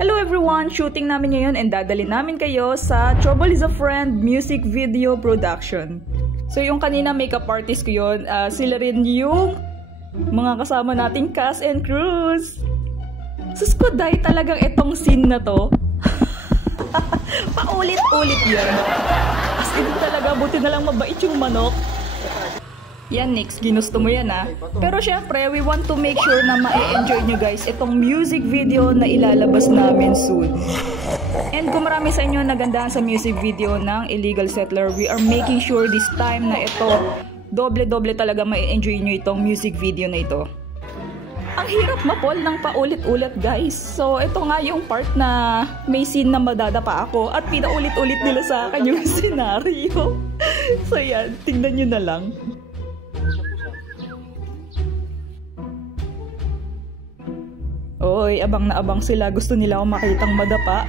Hello everyone! Shooting namin ngayon and dadalhin namin kayo sa Trouble is a Friend music video production. So yung kanina makeup artist ko yun, sila rin yung mga kasama nating cast and crews. Suskuday talagang itong scene na to. Paulit-ulit yan. As in talaga, buti na lang mabait yung manok. Yan, Nix, ginusto mo yan Pero syempre, we want to make sure na ma-enjoy nyo guys itong music video na ilalabas namin soon. And kung marami sa inyo nagandahan sa music video ng Illegal Settler, we are making sure this time na ito, doble-doble talaga ma-enjoy nyo itong music video na ito. Ang hirap mapol ng paulit-ulit guys. So ito nga yung part na may scene na madadapa ako at pinaulit-ulit nila sa akin yung senaryo. So yan, tignan nyo na lang. Oy, abang na abang sila. Gusto nila akong makitang madapa.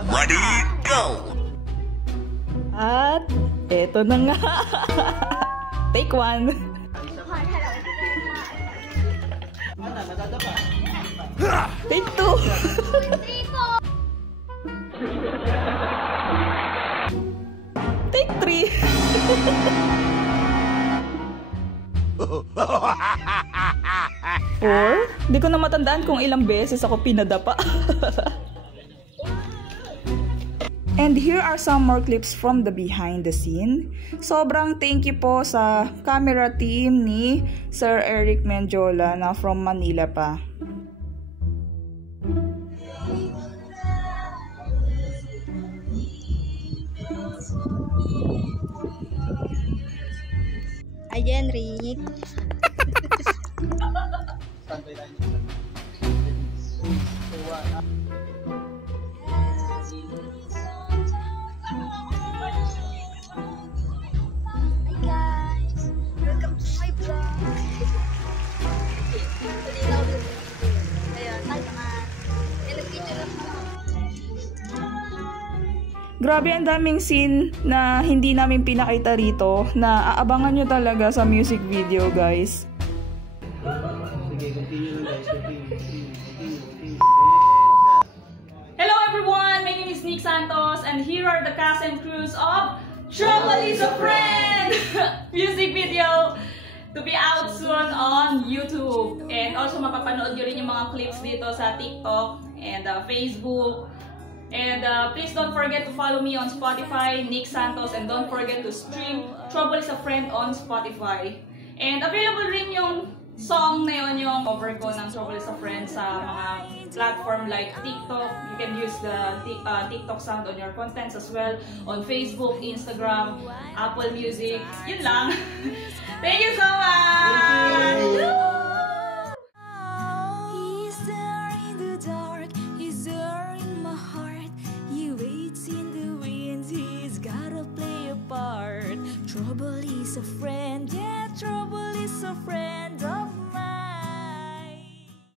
Ready, go! At eto na nga. Take one. Take two. Take 3. Or, di ko na matandaan kung ilang beses ako pinadapa. And here are some more clips from the behind the scene. Sobrang thank you po sa camera team ni Sir Eric Menjola na from Manila pa. Ayan, Rick. Hi guys! Welcome to my vlog! Ayan, tayo naman. Nag-video lang naman. Grabe, ang daming scene na hindi namin pinakita rito na aabangan nyo talaga sa music video, guys. Hello everyone! My name is Nick Santos and here are the cast and crews of Trouble is a Friend! Music video to be out soon on YouTube. And also mapapanood nyo rin yung mga clips dito sa TikTok and Facebook. And please don't forget to follow me on Spotify, Nick Santos, and don't forget to stream Trouble is a Friend on Spotify. And available rin yung song na yun, yung cover ko ng Trouble is a Friend sa mga platform like TikTok. You can use the TikTok sound on your contents as well on Facebook, Instagram, Apple Music. Yun lang. Thank you so much! Trouble is a friend.